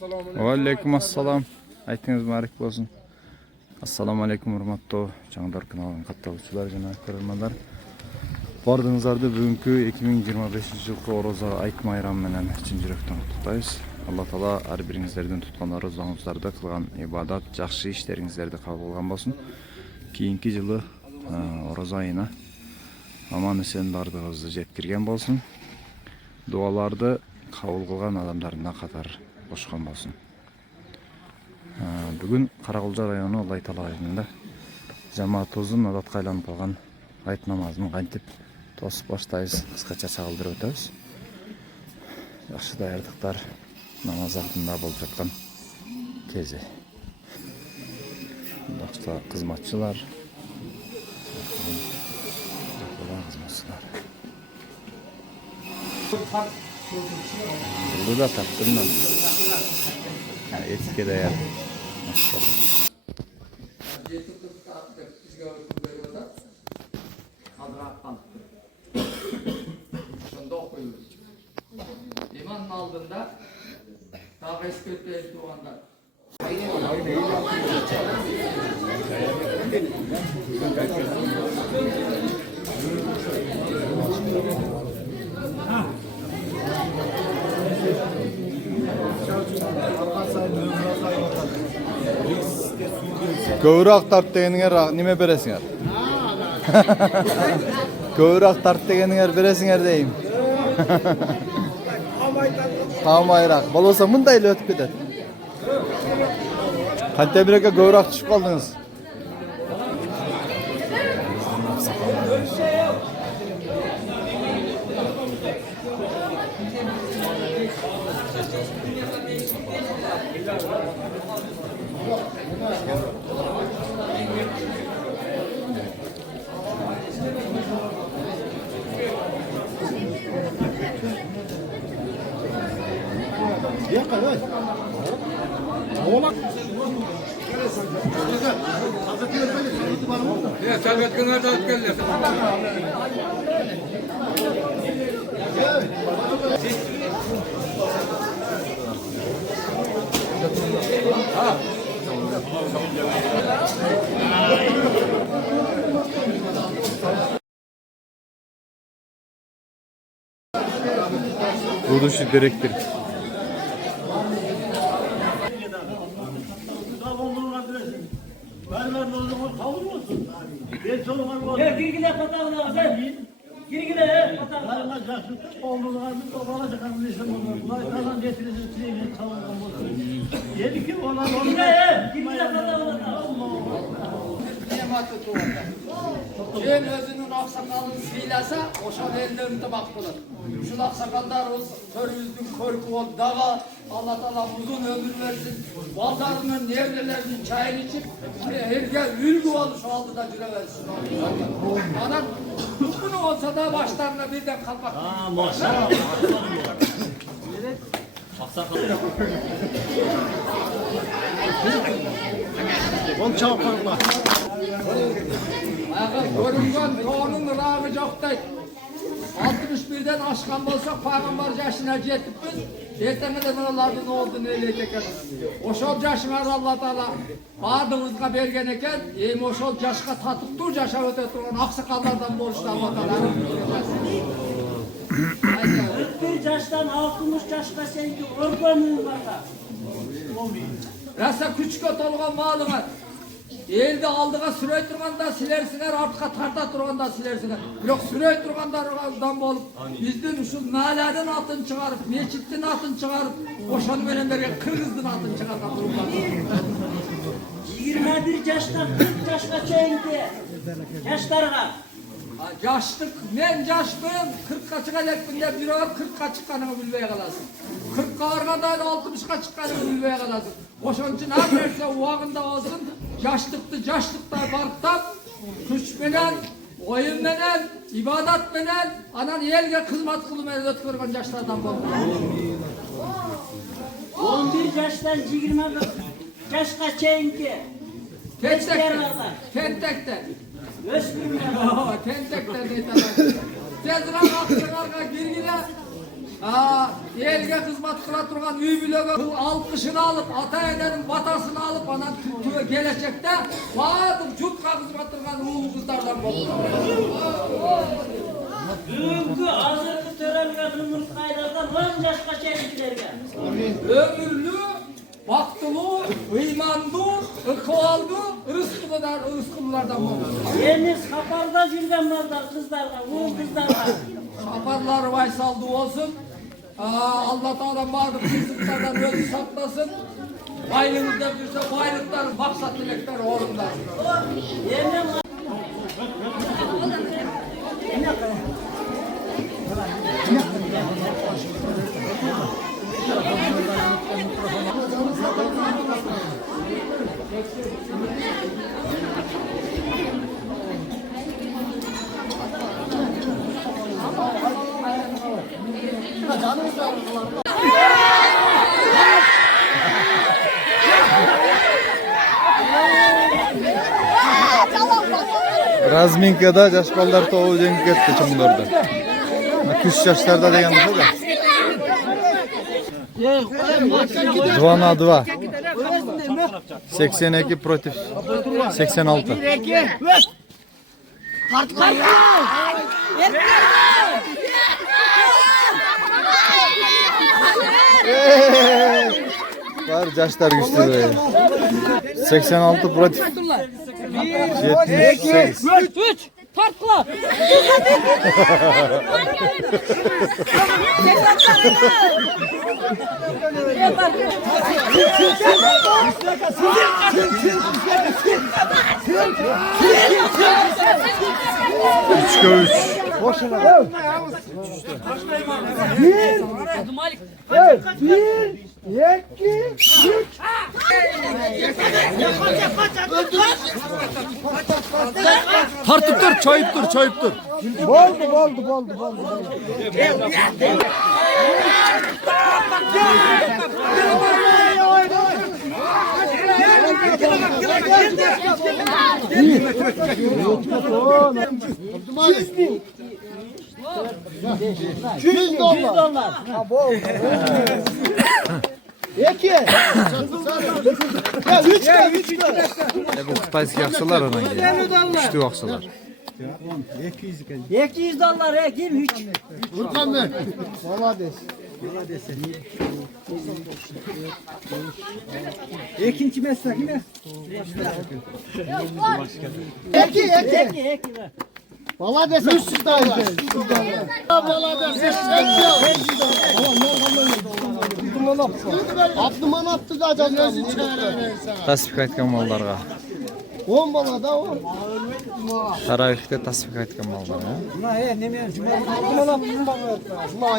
Aleyküm assalam. Aytыңыз барик болсын. Assalamu alaikum урматтуу жаңдар каналынын катталуучулар жана көрөрмандар. Бардыңыздарды бүгүнкү 2025-жылкы Ороза айт майрамы менен чын жүрөктөн куттуктайбыз. Алла Таала ар бириңиздердин туткан орозоңуздарда кылган ибадат, жакшы иштериңиздерди кабыл кылган болсун. Кийинки жылы Ороза айына аман эсен бардыгыбызды жеткирген болсун. Дуаларды кабыл кылган адамдарына катар кошкон болсун. Бүгүн Каракулжа району Лайтала айылында жамаат узун адатка айланып калган айт намазын кантип тосуп баштайбыз, кыскача чагылдырып өтөбүз. Жакшы даярдыктар намаз алдында болуп жаткан кези. Башта кызматчылар, Burada da taktım ben. Yani etike de yer. Şunda okuyoruz. İmanın aldığında daha eski öteye doğanda. Kıvrak tart degeningер nime beresiңер? Kıvrak tart degeningер beresiңер deyim. Tamayrak. Bolsa mınday эле ötüp кетет. Kancha bireke kıvrak түшүп калдыңыз? Будущий директор. Girgile patağına sen. Girgile patağına. Oğullarımız babana çıkan bir isim olur. Kalan getirirsin çiğne kavurgan olsun. Yedi ki olan girgile patağına. Kim özünün aksakalını siylese, oşan elde ıntımak bulur. Şu aksakallarımız körümüzün körkü ol, dağa, Allah Teala uzun ömür versin. Ballarının, nevrelerinin çayını içip, herge ülgü ol şu aldı da cüre versin. Anan, tutkunu olsa da başlarına birden kalmak. Maşallah. Onu çabuklarla. Görüngen toğunun rağı joktay. 61'den aşkan bolsak Peygamber yaşına jetipmiz. Ertenge de buralardın olduğunu öyleydi eken. Oşol yaşına Allah Teala bardığımızga bergen eken. Hem oşol yaşka tatıktır yaşa öte turgan aksakallardan boluştu Allah Teala. 41 yaştan 60 yaşka senki örgönüğün var da. Rasa küçük otolgan malına. Elde aldığa sürey turganda silersinger, artqa tarta turganda silersinger. Yok sürey turgandardan bolup, bizdin şu mahalladın atın çıkarıp, meçittin atın çıkarıp, oşan menen berge Kırgızdın atın çıkarıp turganda. 21 yaştan 40 yaşka çeyinki. Yaşlarga. Yaşlık, men yaşlıyım, 40'a çıkacakpın de bir ol 40'a çıkkanını bilmeye kalasın. 40'a argadaydı 60'a çıkkanını bilmeye kalasın. Oşan için her nerse uağında olsun, yaşlıkta barktap, güç menen, oyun menen, ibadat menen, anan elge kızmat kılmaya ötkürgen yaşlardan boldu. 11 yaştan 20 yaşka çeyinki. Tentekte. Ösmürler. Tentekte deytalar. Tezran aksınarga girgine, Elge hizmet kıla turgan üy bilege bu alkışını alıp, ata-enenin batasını alıp, anan gelecekte badım çutka hizmet turgan uğul kızlardan buldu. Bugünkü hazırkı törenler Yumurtkaylar'dan 10 yaşka çeliklerge. Ömürlü, baktılı, imanlı, ıkvallı, ırıskılılardan buldu. Deniz kaparda jülgen mallar kızlarga, uğul kızlarga. Kaparlar vaysaldı olsun. Allah Teala bazı kızlıklardan özü saklasın. Baylığımızda düşse baylıklar, maksat dilekler orunda. Yemin Razminka'da yaş ballar toğu jengip ketdi çoңдорду. Küç yaşlarda degan bolsa da. Двана 2. 82 против 86. Var yaşlar güçlü böyle. 86 против 78. 3 tartla. Üç göğüç. Tartıp dur, çayıp dur, çayıp dur. $100. Bu Kıtayski aksalar ona geliyor. Üçlü aksalar. $200 ekim 3. İkinci meslek yine. Eki. Valla desek 300 dolar. Valla desek 60 attı da adam özü çıkarır. Tasvik aytgan mallarga. 10 bala da o. Tarayıkta tasvik aytgan mallarga. Buna he ne men cuma 60 bala. Cuma